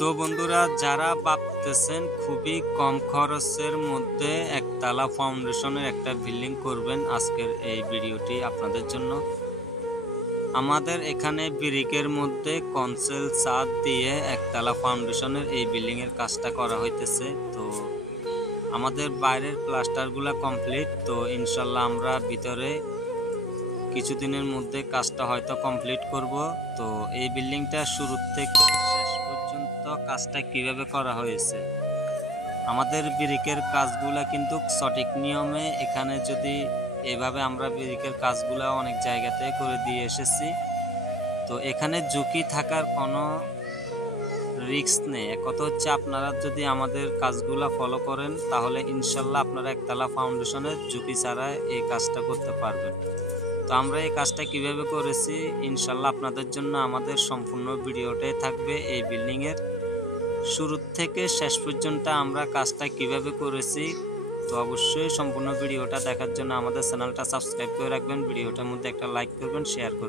তো বন্ধুরা, যারা ভাবতেছেন খুবই কম খরচের মধ্যে একতলা ফাউন্ডেশনের একটা বিল্ডিং করবেন, আজকের এই ভিডিওটি আপনাদের জন্য। আমাদের এখানে ব্রিকের মধ্যে কনসেল ছাদ দিয়ে একতলা ফাউন্ডেশনের এই বিল্ডিংয়ের কাজটা করা হইতেছে। তো আমাদের বাইরের প্লাস্টারগুলা কমপ্লিট, তো ইনশাল্লাহ আমরা ভিতরে কিছুদিনের মধ্যে কাজটা হয়তো কমপ্লিট করব। তো এই বিল্ডিংটা শুরু থেকে শেষ পর্যন্ত কাজটা কিভাবে করা হয়েছে, আমাদের ব্রিকের কাজগুলা কিন্তু সঠিক নিয়মে, এখানে যদি এভাবে আমরা ব্রিকের কাজগুলা অনেক জায়গাতে করে দিয়ে এসেছি, তো এখানে ঝুঁকি থাকার কোনো রিস্ক নেই। এক কথা হচ্ছে, আপনারা যদি আমাদের কাজগুলা ফলো করেন তাহলে ইনশাল্লাহ আপনারা একতলা ফাউন্ডেশনের ঝুঁকি ছাড়া এই কাজটা করতে পারবেন। তো আমরা এই কাজটা কিভাবে করেছি ইনশাল্লাহ আপনাদের জন্য আমাদের সম্পূর্ণ ভিডিওটাই থাকবে। এই বিল্ডিংয়ের শুরু থেকে শেষ পর্যন্ত আমরা কাজটা কিভাবে করেছি, তো অবশ্যই সম্পূর্ণ ভিডিওটা দেখার জন্য আমাদের চ্যানেলটা সাবস্ক্রাইব করে রাখবেন, ভিডিওটার মধ্যে একটা লাইক করবেন, শেয়ার করবেন।